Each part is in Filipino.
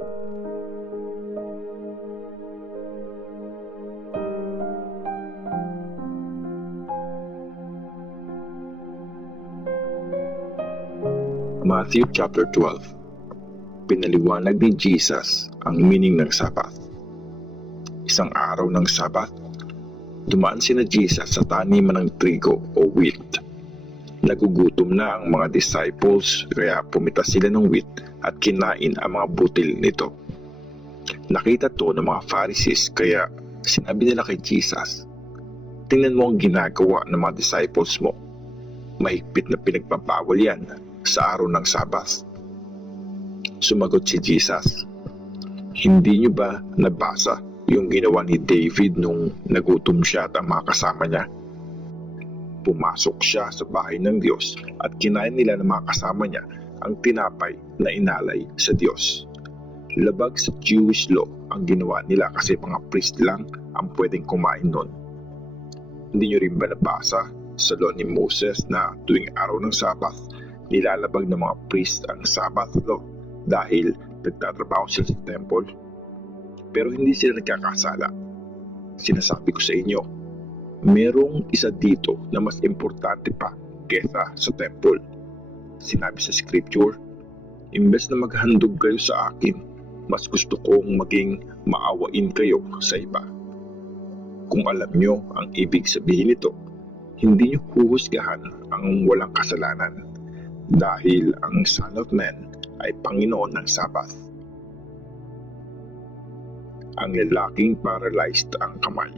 Matthew chapter 12. Pinaliwanag ni Jesus ang meaning ng Sabat. Isang araw ng Sabat, dumaan sina Jesus sa taniman ng trigo o wheat. Nagugutom na ang mga disciples kaya pumitas sila ng wheat at kinain ang mga butil nito. Nakita to ng mga Pharisees kaya sinabi nila kay Jesus, "Tingnan mo ang ginagawa ng mga disciples mo. Mahigpit na pinagpapawal yan sa araw ng Sabat." Sumagot si Jesus, "Hindi niyo ba nabasa yung ginawa ni David nung nagutom siya at ang mga kasama niya? Pumasok siya sa bahay ng Diyos at kinain nila ng mga kasama niya ang tinapay na inalay sa Diyos. Labag sa Jewish law ang ginawa nila kasi mga priest lang ang pwedeng kumain nun. Hindi niyo rin ba nabasa sa law ni Moses na tuwing araw ng Sabat, nilalabag ng mga priest ang Sabbath law dahil nagtatrabaho sila sa temple? Pero hindi sila nagkakasala. Sinasabi ko sa inyo, merong isa dito na mas importante pa kesa sa temple." Sinabi sa scripture, "Imbes na maghandog kayo sa akin, mas gusto kong maging maawain kayo sa iba." Kung alam nyo ang ibig sabihin nito, hindi nyo huhusgahan ang walang kasalanan dahil ang Son of Man ay Panginoon ng Sabat. Ang lalaking paralyzed ang kamay.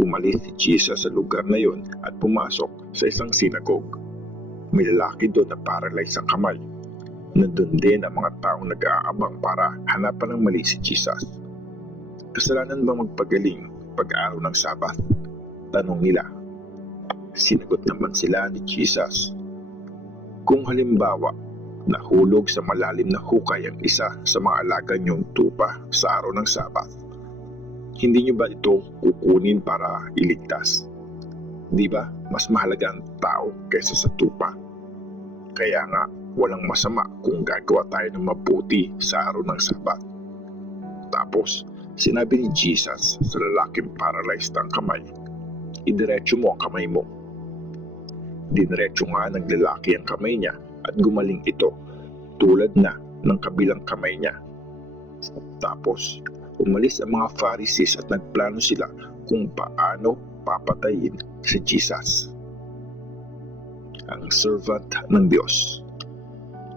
Umalis si Jesus sa lugar na yon at pumasok sa isang sinagogue. May lalaki doon na paralyzed ang kamay. Nandun din ang mga taong nag-aabang para hanapan ng mali si Jesus. "Kasalanan bang magpagaling pag-araw ng Sabat?" tanong nila. Sinagot naman sila ni Jesus, "Kung halimbawa, nahulog sa malalim na hukay ang isa sa mga alaga niyong tupa sa araw ng Sabat, hindi niyo ba ito kukunin para iligtas? Di ba mas mahalaga ang tao kaysa sa tupa? Kaya nga, walang masama kung gagawa tayo ng mabuti sa araw ng Sabat." Tapos, sinabi ni Jesus sa lalaking paralyzed ang kamay, "Idiretso mo ang kamay mo." Diniretso nga ng lalaki ang kamay niya at gumaling ito tulad na ng kabilang kamay niya. Tapos, umalis ang mga Pharisees at nagplano sila kung paano papatayin si Jesus. Ang servant ng Diyos.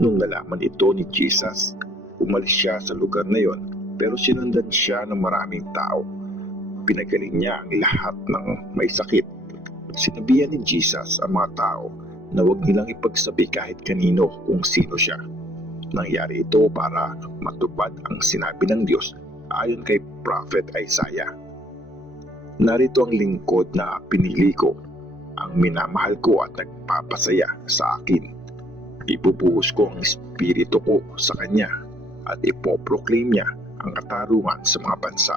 Nung nalaman ito ni Jesus, umalis siya sa lugar na yon pero sinundan siya ng maraming tao. Pinagaling niya ang lahat ng may sakit. Sinabihan ni Jesus ang mga tao na huwag nilang ipagsabi kahit kanino kung sino siya. Nangyari ito para matupad ang sinabi ng Diyos ayon kay Prophet Isaiah. "Narito ang lingkod na pinili ko, ang minamahal ko at nagpapasaya sa akin. Ibubuhos ko ang espiritu ko sa kanya at ipoproclaim niya ang katarungan sa mga bansa.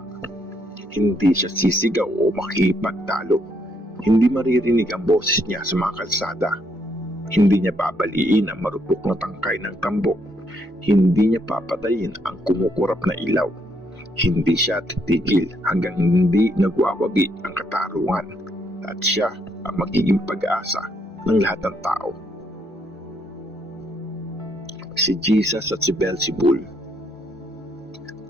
Hindi siya sisigaw o makipagtalo. Hindi maririnig ang boses niya sa mga kalsada. Hindi niya babaliin ang marupok na tangkay ng tambo. Hindi niya papatayin ang kumukurap na ilaw. Hindi siya titigil hanggang hindi nagwawagi ang katarungan. At siya ang magiging pag-asa ng lahat ng tao." Si Jesus at si Beelzebul.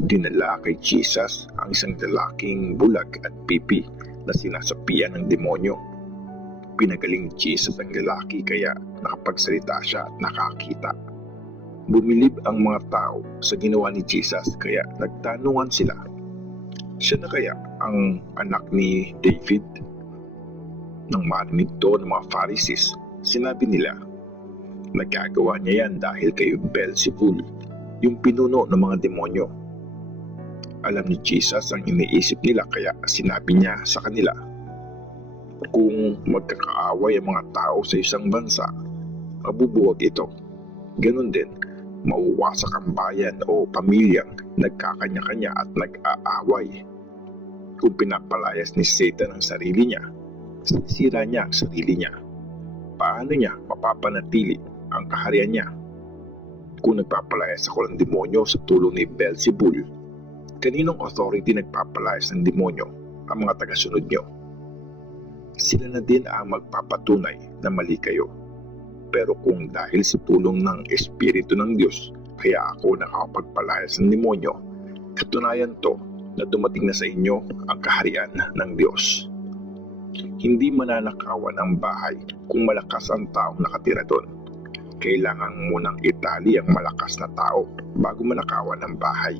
Dinala kay Jesus ang isang lalaking bulag at pipi na sinasapian ng demonyo. Pinagaling ni Jesus ang lalaki kaya nakapagsalita siya at nakakita. Bumilib ang mga tao sa ginawa ni Jesus kaya nagtanungan sila, "Siya na kaya ang anak ni David?" Nang marinig to ng mga Pharisees, sinabi nila, "Nagagawa niya yan dahil kay Beelzebul, yung pinuno ng mga demonyo." Alam ni Jesus ang iniisip nila kaya sinabi niya sa kanila, "Kung magkakaaway ang mga tao sa isang bansa, mabubuwag ito. Ganon din, mauwasak ang bayan o pamilyang nagkakanya-kanya at nag-aaway. Kung pinapalayas ni Satan ang sarili niya, sinisira niya ang sarili niya. Paano niya mapapanatili ang kaharian niya? Kung nagpapalayas ako ng demonyo sa tulong ni Beelzebul, kaninong authority nagpapalayas ng demonyo? Ang mga tagasunod nyo. Sila na din ang magpapatunay na mali kayo. Pero kung dahil sa tulong ng Espiritu ng Diyos, kaya ako nakakapagpalayas ng demonyo, katunayan to na dumating na sa inyo ang kaharian ng Diyos. Hindi mananakawan ang bahay kung malakas ang taong nakatira doon. Kailangan munang itali ang malakas na tao bago manakawan ang bahay.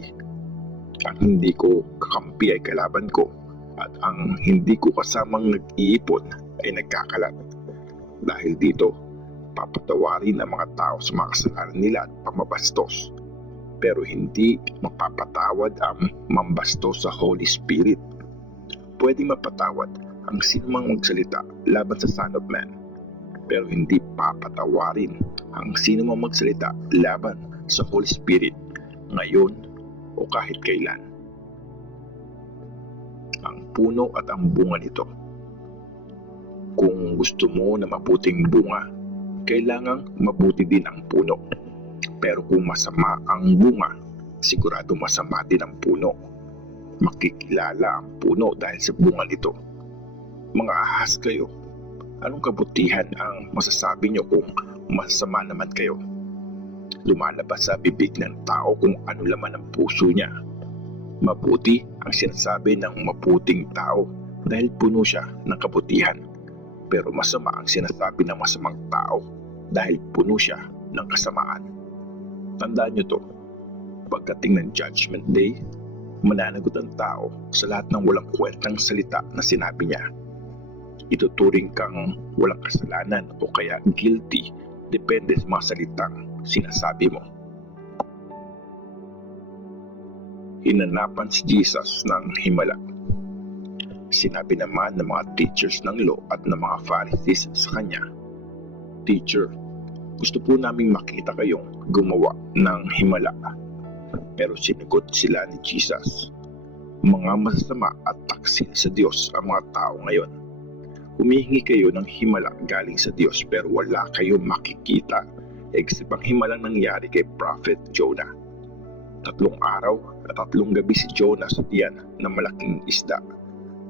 Ang hindi ko kakampi ay kalaban ko, at ang hindi ko kasamang nag-iipon ay nagkakalat. Dahil dito, papatawarin ang mga tao sa mga kasalanan nila at pamabastos. Pero hindi mapapatawad ang mambastos sa Holy Spirit. Pwedeng mapatawad ang sinumang magsalita laban sa Son of Man, pero hindi papatawarin ang sinumang magsalita laban sa Holy Spirit ngayon o kahit kailan. Ang puno at ang bunga nito. Kung gusto mo na mabuting bunga, kailangang mabuti din ang puno. Pero kung masama ang bunga, sigurado masama din ang puno. Makikilala ang puno dahil sa bunga nito. Mga ahas kayo, anong kabutihan ang masasabi nyo kung masama naman kayo? Lumalabas sa bibig ng tao kung ano laman ang puso niya. Mabuti ang sinasabi ng mabuting tao dahil puno siya ng kabutihan. Pero masama ang sinasabi ng masamang tao dahil puno siya ng kasamaan. Tandaan nyo to, pagdating ng Judgment Day, mananagot ang tao sa lahat ng walang kwentang salita na sinabi niya. Ituturing kang walang kasalanan o kaya guilty depende sa mga salitang sinasabi mo. Hinanapan si Jesus ng himala. Sinabi naman ng mga teachers ng law at ng mga Pharisees sa kanya, "Teacher, gusto po naming makita kayong gumawa ng himala." Pero sinagot sila ni Jesus, "Mga masasama at taksil sa Diyos ang mga tao ngayon. Humihingi kayo ng himala galing sa Diyos pero wala kayong makikita except ang himalang nangyari kay Prophet Jonah. 3 araw at 3 gabi si Jonah sa tiyan ng malaking isda.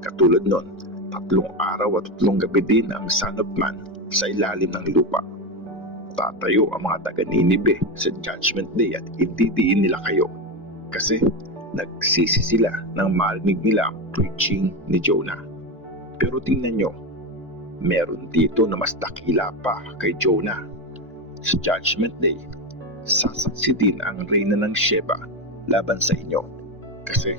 Katulad nun, 3 araw at 3 gabi din ang Son of Man sa ilalim ng lupa. Tatayo ang mga taga-Ninive sa Judgment Day at ididiin nila kayo kasi nagsisi sila nang marinig nila ang preaching ni Jonah. Pero tingnan nyo, meron dito na mas dakila pa kay Jonah. Sa Judgment Day, sasaksi din ang reyna ng Sheba laban sa inyo kasi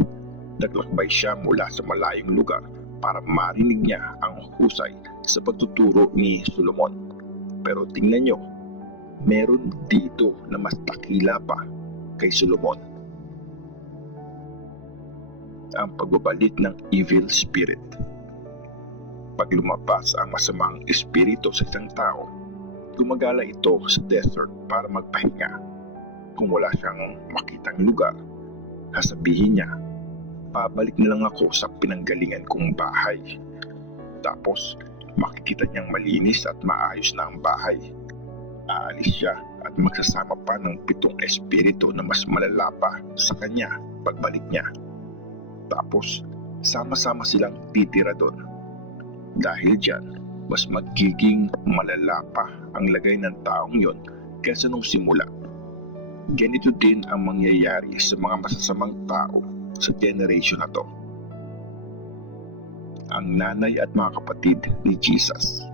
naglakbay siya mula sa malayong lugar para marinig niya ang husay sa pagtuturo ni Solomon. Pero tingnan nyo, meron dito na mas dakila pa kay Solomon. Ang pagbabalik ng evil spirit. Pag lumabas ang masamang espiritu sa isang tao, gumagala ito sa desert para magpahinga. Kung wala siyang makitang lugar, sasabihin niya, "Pabalik na lang ako sa pinanggalingan kong bahay." Tapos, makikita niyang malinis at maayos na ang bahay. Aalis siya at magsasama pa ng 7 espiritu na mas malala pa sa kanya pagbalik niya. Tapos, sama-sama silang titira doon. Dahil dyan, mas magiging malala pa ang lagay ng taong yon kaysa nung simula. Ganito din ang mangyayari sa mga masasamang tao sa generation na to. Ang nanay at mga kapatid ni Jesus.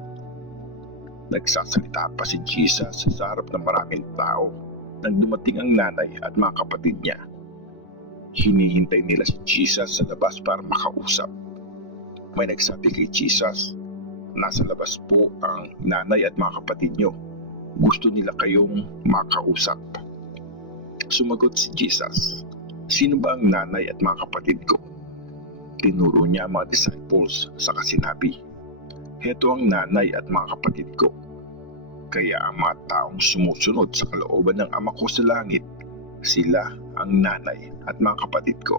Nagsasalita pa si Jesus sa harap ng maraming tao nang dumating ang nanay at mga kapatid niya. Hinihintay nila si Jesus sa labas para makausap. May nagsabi kay Jesus, "Nasa labas po ang nanay at mga kapatid niyo. Gusto nila kayong makausap." Sumagot si Jesus, "Sino ba ang nanay at mga kapatid ko?" Tinuro niya ang mga disciples saka sinabi, "Heto ang nanay at mga kapatid ko. Kaya ang mga taong sumusunod sa kalooban ng Ama ko sa langit, sila ang nanay at mga kapatid ko."